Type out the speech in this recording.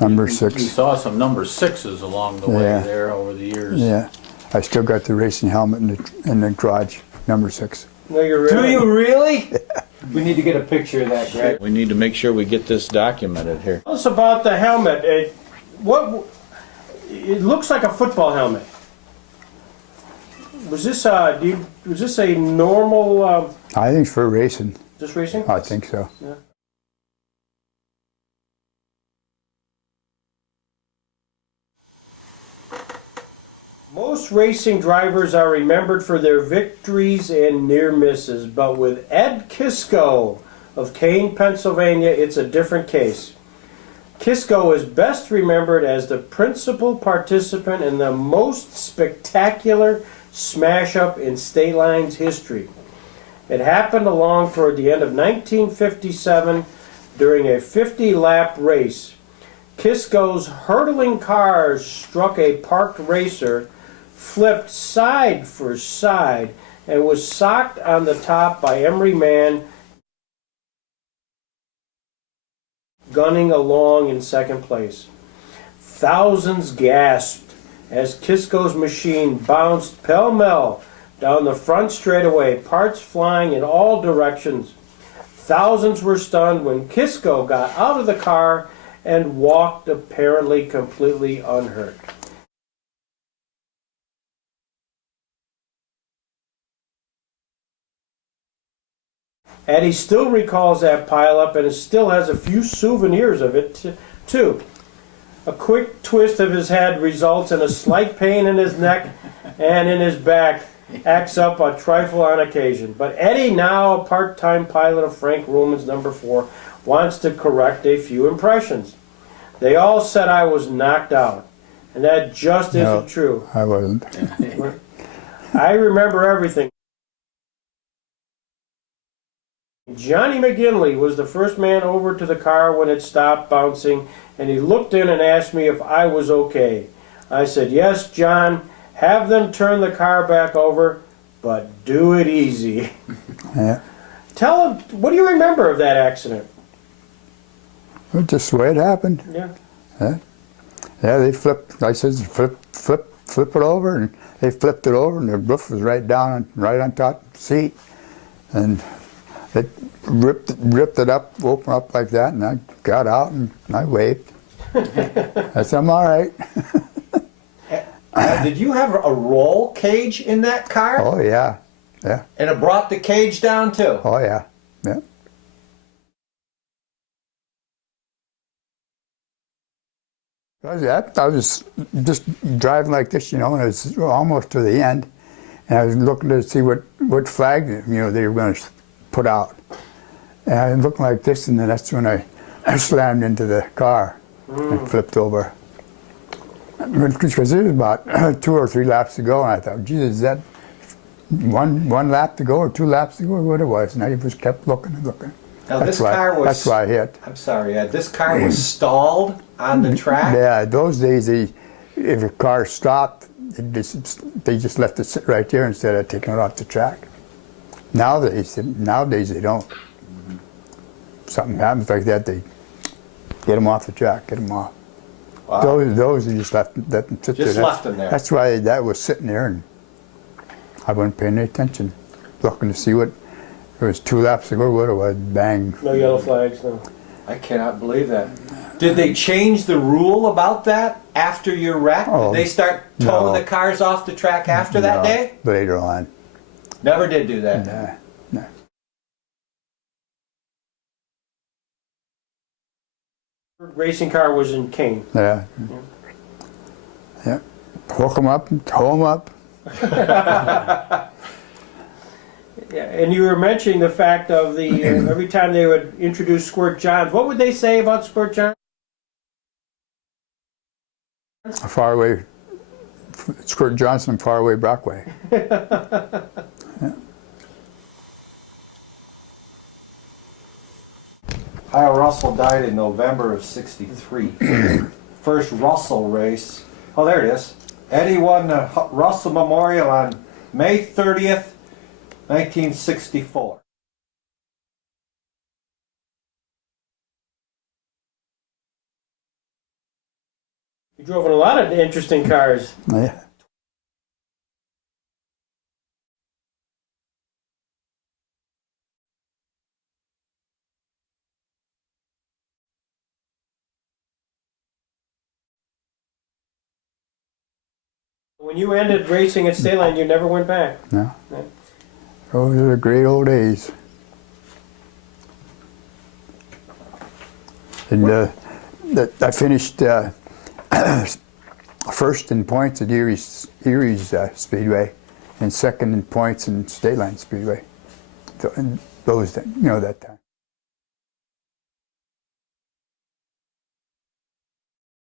Number You 6. saw some number 6s along the way Yeah. there over the years. Yeah. I still got the racing helmet in the garage, number 6. No, you're really. Do you really? We need to get a picture of that, Greg. We need to make sure we get this documented here. Tell us about the helmet. It looks like a football helmet. Was this a normal? I think it's for racing. Just racing? I think so. Yeah. Most racing drivers are remembered for their victories and near misses, but with Ed Kisko of Kane, Pennsylvania, it's a different case. Kisko is best remembered as the principal participant in the most spectacular smash-up in State Line's history. It happened along toward the end of 1957 during a 50-lap race. Kisko's hurtling cars struck a parked racer, flipped side for side, and was socked on the top by Emery Mann, gunning along in second place. Thousands gasped as Kisko's machine bounced pell-mell down the front straightaway, parts flying in all directions. Thousands were stunned when Kisko got out of the car and walked apparently completely unhurt. Eddie still recalls that pileup and still has a few souvenirs of it too. A quick twist of his head results in a slight pain in his neck and in his back. Acts up a trifle on occasion. But Eddie, now a part-time pilot of Frank Ruhlman's number 4, wants to correct a few impressions. They all said I was knocked out, and that just isn't true. I wasn't. I remember everything. Johnny McGinley was the first man over to the car when it stopped bouncing, and he looked in and asked me if I was okay. I said, "Yes, John, have them turn the car back over, but do it easy." Yeah. Tell him, what do you remember of that accident? Well, just the way it happened. Yeah. Yeah, they flipped. I said, flip it over, and they flipped it over, and the roof was right on top of the seat, and it ripped it up, opened up like that, and I got out and I waved. I said, "I'm all right." Did you have a roll cage in that car? Oh yeah, yeah. And it brought the cage down too? Oh yeah, yeah. I was just driving like this, and it was almost to the end, and I was looking to see what flag, they were going to put out. And I was looking like this, and then that's when I slammed into the car and flipped over. Because it was about 2 or 3 laps to go, and I thought, geez, is that one lap to go or 2 laps to go or what it was? And I just kept looking and looking. Now that's why I hit. I'm sorry, this car was stalled on the track? Yeah, those days, if a car stopped, they just left it sit right there instead of taking it off the track. Nowadays they don't. Something happens like that, they get them off the track, get them off. Wow. Those they just let them sit there. Just left them there. That's why that was sitting there, and I wasn't paying any attention, looking to see what. It was 2 laps to go, what it was, bang. No yellow flags, no. I cannot believe that. Did they change the rule about that after your wreck? Oh, Did they start towing no. the cars off the track after that day? Later on. Never did do that. No. Racing car was in Kane. Yeah. Yeah. Hook them up and tow them up. Yeah, and you were mentioning the fact of the every time they would introduce Squirt Johns, what would they say about Squirt Johns? Faraway, Squirt Johnson, Faraway Brockway. Yeah. Kyle Russell died in November of '63. First Russell race. Oh, there it is. Eddie won the Russell Memorial on May 30th, 1964. drove in a lot of interesting cars. Yeah. When you ended racing at State Line, you never went back. No. Right. Those are the great old days. And I finished first in points at Erie's Speedway, and second in points in State Line Speedway. So, in those, that time.